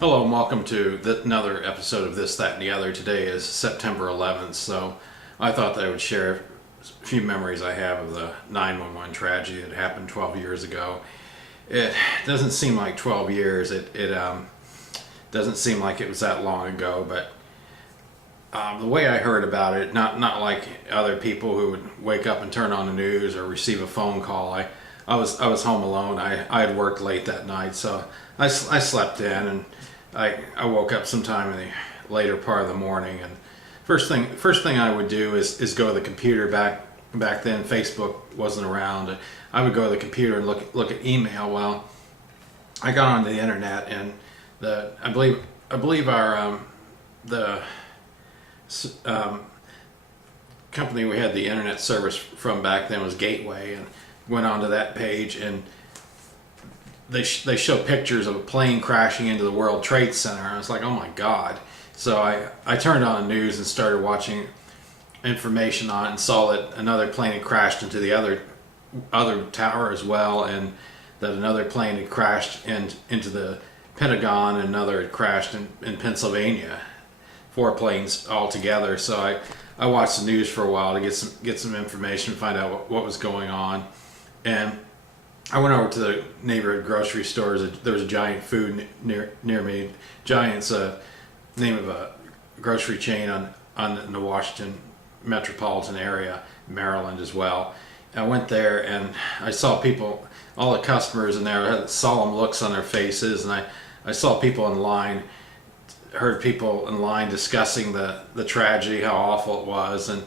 Hello and welcome to another episode of This, That, and the Other. Today is September 11th, so I thought that I would share a few memories I have of the 9/11 tragedy that happened 12 years ago. It doesn't seem like 12 years. It doesn't seem like it was that long ago, but the way I heard about it, not like other people who would wake up and turn on the news or receive a phone call. I was home alone. I had worked late that night, so I slept in, and I woke up sometime in the later part of the morning. And first thing I would do is go to the computer. Back then Facebook wasn't around. I would go to the computer and look at email. Well, I got onto the internet, and I believe our the company we had the internet service from back then was Gateway, and went onto that page, and they show pictures of a plane crashing into the World Trade Center. I was like, oh my God. So I turned on the news and started watching information on it, and saw that another plane had crashed into the other tower as well, and that another plane had crashed into the Pentagon, and another had crashed in Pennsylvania. 4 planes all together. So I watched the news for a while to get some information, find out what was going on. And I went over to the neighborhood grocery store. There was a Giant Food near me. Giant's a name of a grocery chain in the Washington metropolitan area, Maryland as well. I went there, and I saw people, all the customers in there had solemn looks on their faces, and I saw people in line, heard people in line discussing the tragedy, how awful it was. And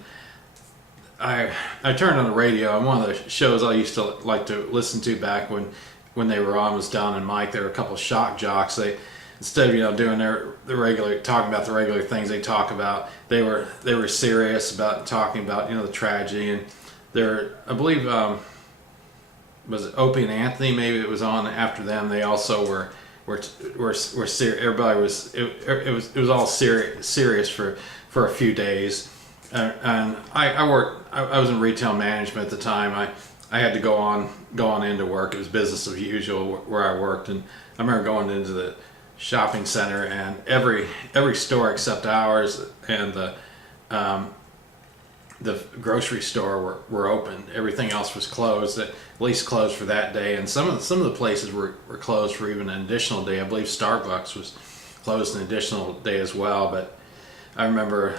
I turned on the radio, and one of the shows I used to like to listen to back when they were on was Don and Mike. There were a couple of shock jocks. They, instead of doing the regular, talking about the regular things they talk about, they were serious about talking about the tragedy. And I believe was it Opie and Anthony, maybe it was on after them. They also were serious. Everybody was it was all serious for a few days. And I was in retail management at the time. I had to go on into work. It was business as usual where I worked. And I remember going into the shopping center, and every store except ours and the grocery store were open. Everything else was closed, at least closed for that day. And some of the places were closed for even an additional day. I believe Starbucks was closed an additional day as well. But I remember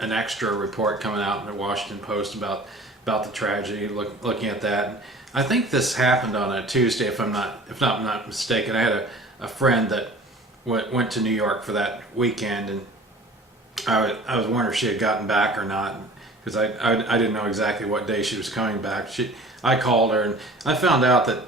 an extra report coming out in the Washington Post about the tragedy, looking at that. I think this happened on a Tuesday, if I'm not mistaken. I had a friend that went to New York for that weekend, and I was wondering if she had gotten back or not, because I didn't know exactly what day she was coming back. I called her, and I found out that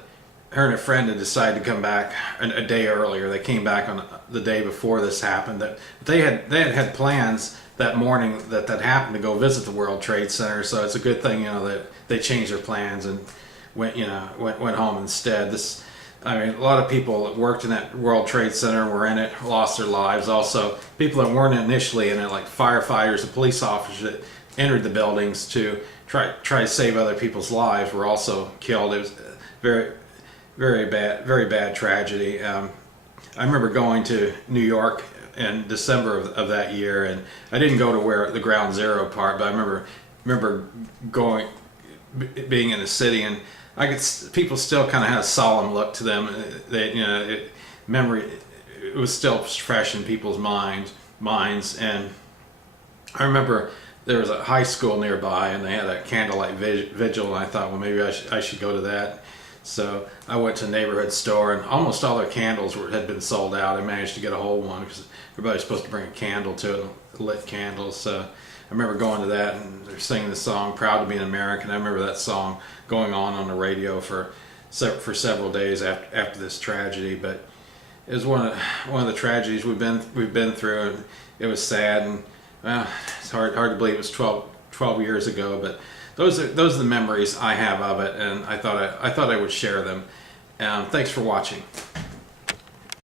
her and a friend had decided to come back a day earlier. They came back on the day before this happened. That they had plans that morning that happened to go visit the World Trade Center. So it's a good thing that they changed their plans and went home instead. A lot of people that worked in that World Trade Center were in it, lost their lives. Also, people that weren't initially in it, like firefighters and police officers that entered the buildings to try to save other people's lives, were also killed. It was very bad tragedy. I remember going to New York in December of that year, and I didn't go to where the Ground Zero part, but I remember being in the city, and people still kind of had a solemn look to them. Memory, it was still fresh in people's minds. And I remember there was a high school nearby, and they had a candlelight vigil, and I thought, well, maybe I should go to that. So I went to a neighborhood store, and almost all their candles had been sold out. I managed to get a whole one because everybody's supposed to bring a candle to it, lit candles. So I remember going to that, and they're singing the song "Proud to Be an American." I remember that song going on the radio for several days after this tragedy. But it was one of the tragedies we've been through, and it was sad, and it's hard to believe it was 12 years ago. But those are the memories I have of it, and I thought I would share them. Thanks for watching.